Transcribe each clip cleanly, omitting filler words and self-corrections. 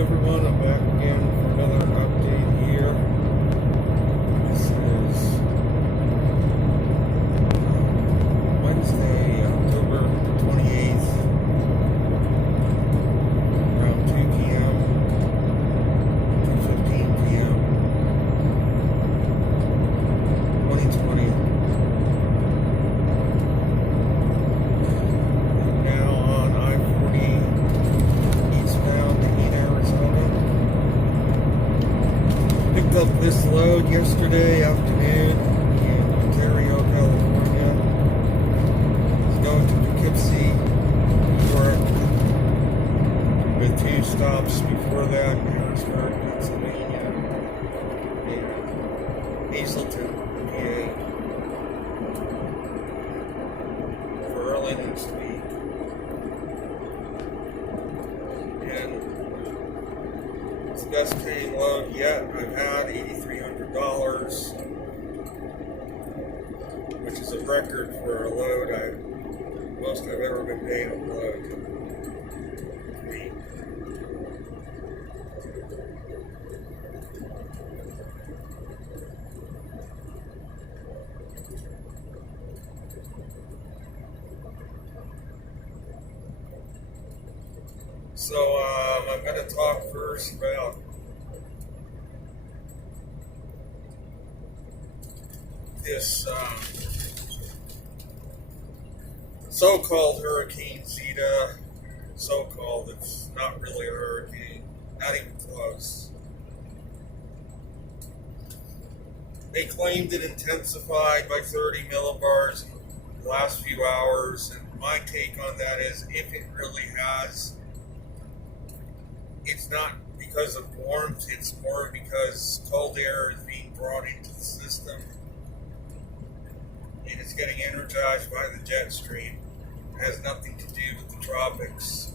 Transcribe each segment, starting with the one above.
everyone, I'm back again for another update here. This is Wednesday, October 28th, around 2 p.m., 2:15 p.m., 2020. Now on I-40 eastbound in Arizona. Picked up this load yesterday afternoon in Ontario, California. It's going to Poughkeepsie, New York, with 2 stops before that, Harrisburg, Pennsylvania, and Hazleton, PA, for early next week. And it's the best paying load yet. I've had $8,300, which is a record for a load most I've ever been paid on a load. Me. So I'm going to talk first about this so-called Hurricane Zeta. So-called, it's not really a hurricane, not even close. They claimed it intensified by 30 millibars in the last few hours, and my take on that is, if it really has, it's not because of warmth, it's more because cold air is being brought into the system and it's getting energized by the jet stream. It has nothing to do with the tropics.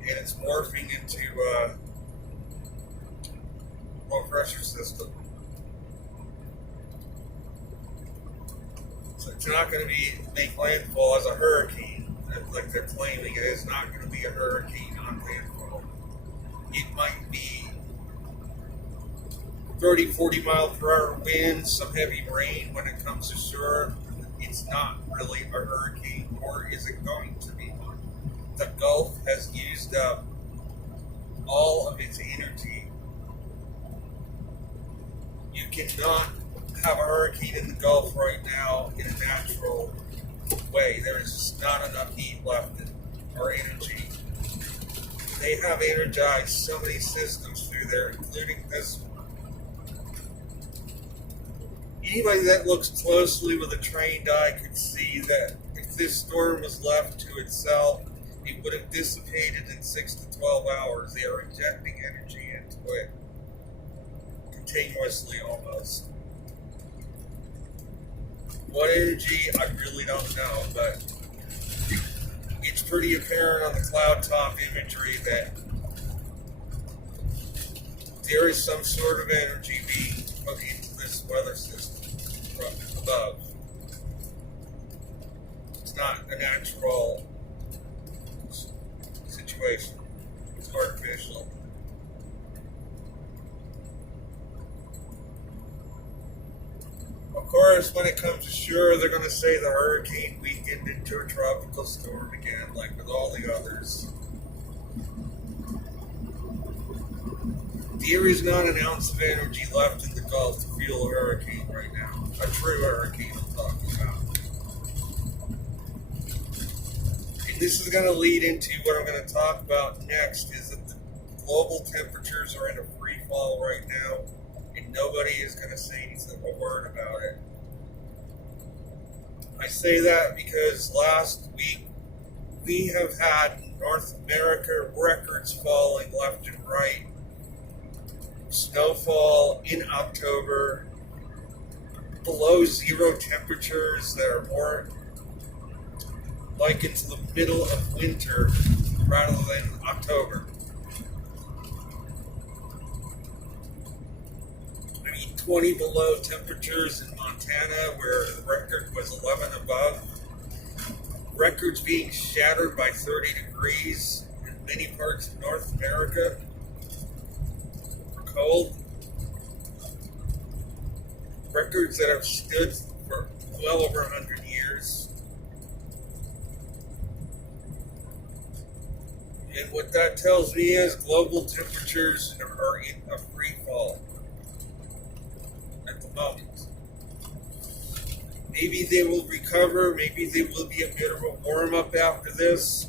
And it's morphing into a low pressure system. So it's not going to make landfall as a hurricane. Like they're claiming, it is not going to be a hurricane on landfall. It might be 30, 40 mile per hour winds, some heavy rain when it comes to shore. It's not really a hurricane, nor is it going to be one. The Gulf has used up all of its energy. You cannot have a hurricane in the Gulf right now in a natural way. There is just not enough heat left or energy. They have energized so many systems through there, including this one. Anybody that looks closely with a trained eye could see that if this storm was left to itself, it would have dissipated in 6 to 12 hours. They are injecting energy into it continuously almost. What energy, I really don't know, but it's pretty apparent on the cloud top imagery that there is some sort of energy being put into this weather system from above. It's not a natural situation. It's artificial. Of course, when it comes to shore, they're going to say the hurricane weakened into a tropical storm again, like with all the others. There is not an ounce of energy left in the Gulf to fuel a hurricane right now. A true hurricane I'm talking about. And this is going to lead into what I'm going to talk about next, is that the global temperatures are in a free fall right now. And nobody is going to say a word about it. I say that because last week we have had North America records falling left and right. Snowfall in October, below zero temperatures that are more like into the middle of winter rather than October. 20 below temperatures in Montana, where the record was 11 above. Records being shattered by 30 degrees in many parts of North America for cold. Records that have stood for well over 100 years. And what that tells me is global temperatures are in a free fall at the moment. Maybe they will recover. Maybe there will be a bit of a warm up after this.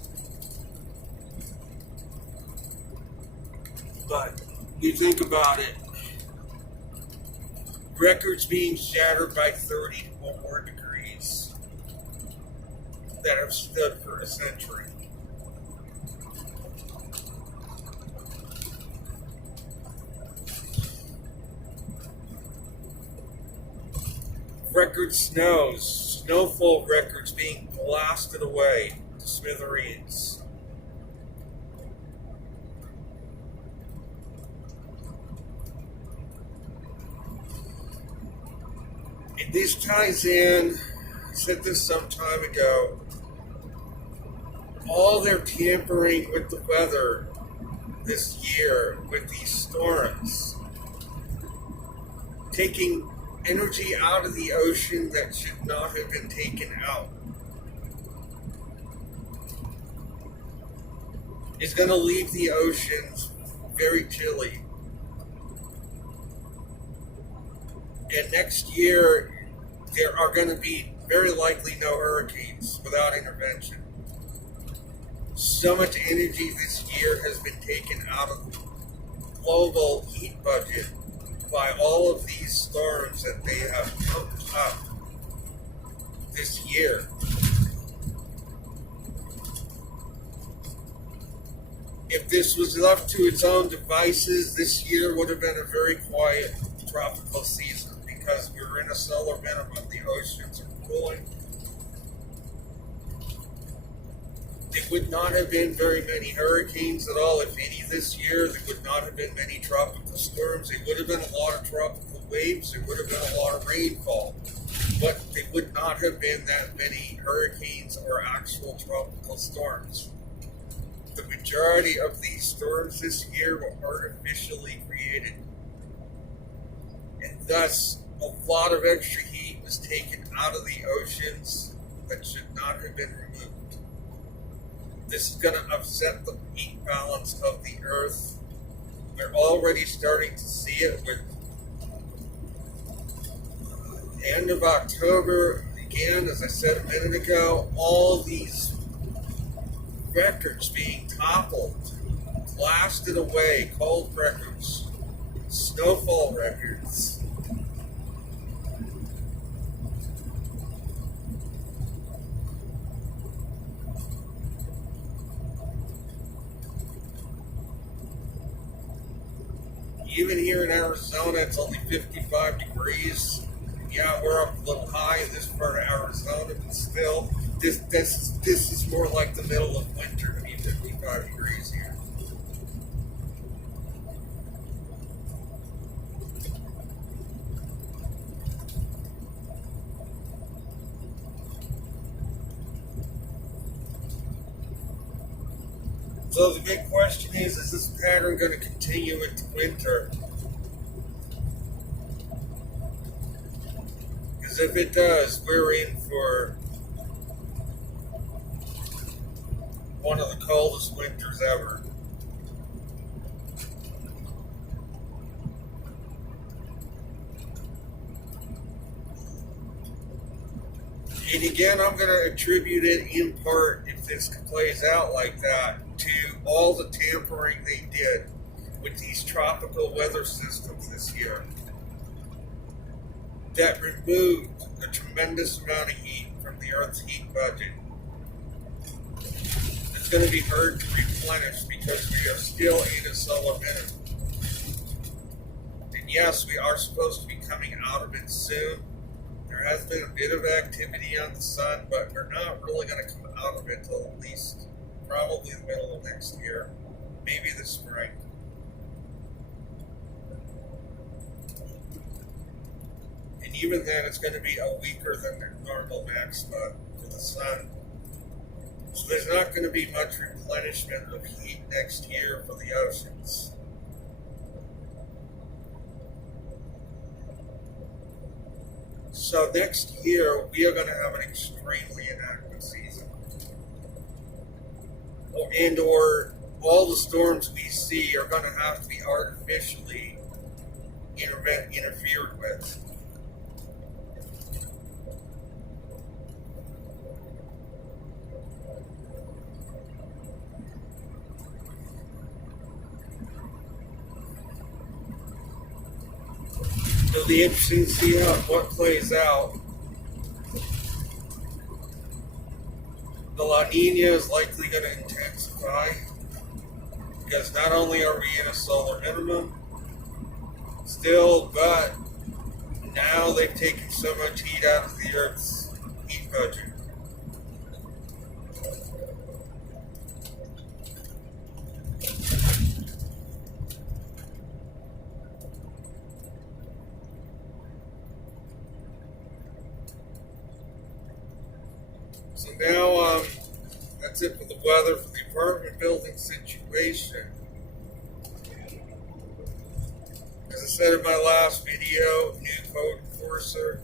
But you think about it. Records being shattered by 30 or more degrees that have stood for a century. Record snowfall records being blasted away to smithereens. And this ties in, I said this some time ago, all their tampering with the weather this year with these storms, taking energy out of the ocean that should not have been taken out, is going to leave the oceans very chilly. And next year, there are going to be very likely no hurricanes without intervention. So much energy this year has been taken out of the global heat budget by all of these storms that they have pumped up this year. If this was left to its own devices, this year would have been a very quiet tropical season because we're in a solar minimum. The oceans are cooling. There would not have been very many hurricanes at all, if any, this year. There would not have been many tropical storms. There would have been a lot of tropical waves. There would have been a lot of rainfall. But there would not have been that many hurricanes or actual tropical storms. The majority of these storms this year were artificially created. And thus, a lot of extra heat was taken out of the oceans that should not have been removed. This is going to upset the heat balance of the Earth. We're already starting to see it with the end of October. Again, as I said a minute ago, all these records being toppled, blasted away, cold records, snowfall records. Even here in Arizona, it's only 55 degrees. Yeah, we're up a little high in this part of Arizona, but still, this is more like the middle of winter to be 55 degrees here. So the big question is this pattern going to continue into winter? Because if it does, we're in for one of the coldest winters ever. And again, I'm going to attribute it in part, if this plays out like that, to all the tampering they did with these tropical weather systems this year that removed a tremendous amount of heat from the Earth's heat budget. It's going to be hard to replenish because we are still in a solar minimum. And yes, we are supposed to be coming out of it soon. There has been a bit of activity on the sun, but we're not really going to come out of it till at least probably the middle of next year, maybe the spring. And even then, it's going to be a weaker than the normal maxima for the sun. So there's not going to be much replenishment of heat next year for the oceans. So next year we are going to have an extremely inactive season, or all the storms we see are going to have to be artificially interfered with. It'll be interesting to see what plays out. The La Nina is likely going to intensify because not only are we in a solar minimum still, but now they've taken so much heat out of the Earth's heat budget. So now, that's it for the weather, for the apartment building situation. As I said in my last video, new code enforcer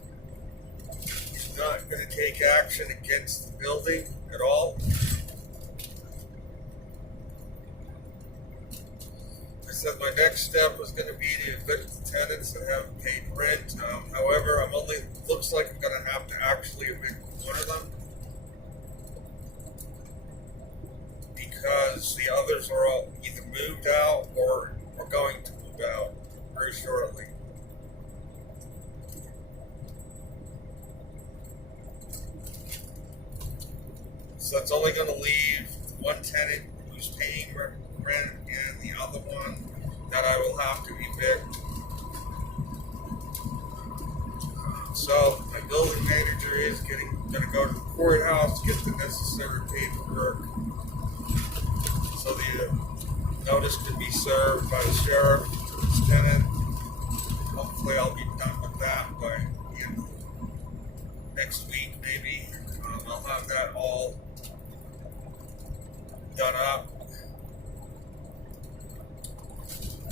is not going to take action against the building at all. I said my next step was going to be to evict the tenants that haven't paid rent. However, looks like I'm going to have to actually evict one of them, because the others are all either moved out or are going to move out very shortly. So it's only going to leave one tenant who's paying rent and the other one that I will have to evict. So my building manager is going to go to the courthouse to get the necessary paperwork, so the notice can be served by the sheriff to this tenant. Hopefully I'll be done with that by the end of next week, maybe. I'll have that all done up.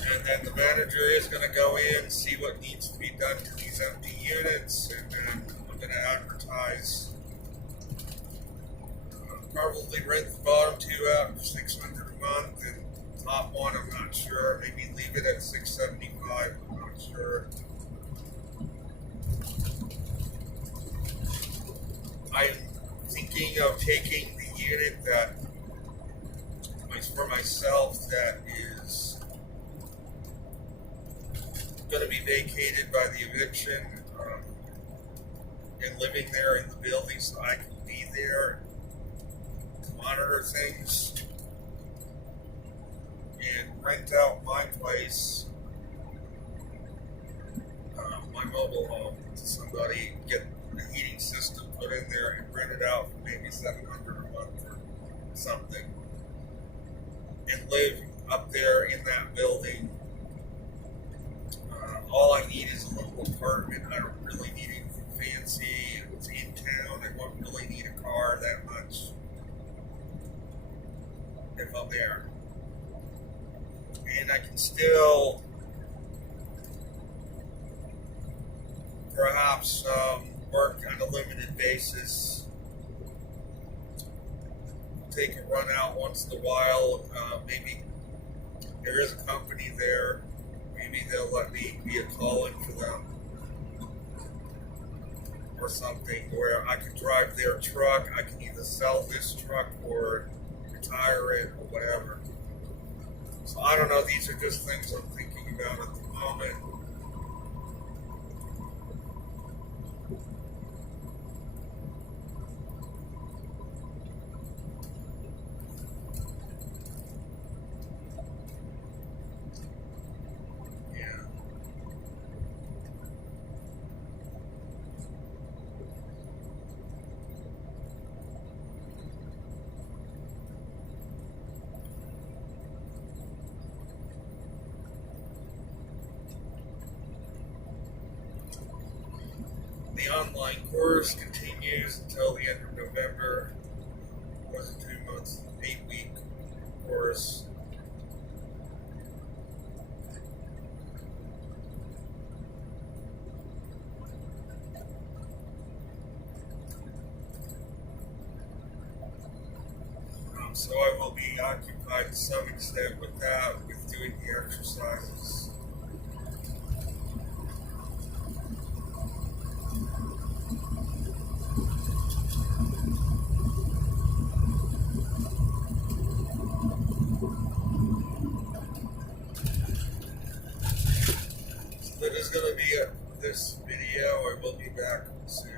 And then the manager is going to go in, see what needs to be done to these empty units, and then I'm going to advertise. Probably rent the bottom two out for $600 a month, and top one I'm not sure. Maybe leave it at $675. I'm not sure. I'm thinking of taking the unit that for myself that is going to be vacated by the eviction, and living there in the building so I can be there to monitor things, and rent out my place, my mobile home, to somebody, get a heating system put in there and rent it out for maybe $700 a month or something, and live up there in that building. All I need is a little apartment. I don't really need anything fancy. It's in town. I won't really need a car that much if I'm there. And I can still perhaps work on a limited basis. Take a run out once in a while. Maybe there is a company there. Maybe they'll let me be a call-in for them or something, where I can drive their truck. I can either sell this truck or retire it or whatever. So I don't know. These are just things I'm thinking about at the moment. The online course continues until the end of November. Wasn't So I will be occupied to some extent with that, with doing the exercises. So that is going to be this video. I will be back soon.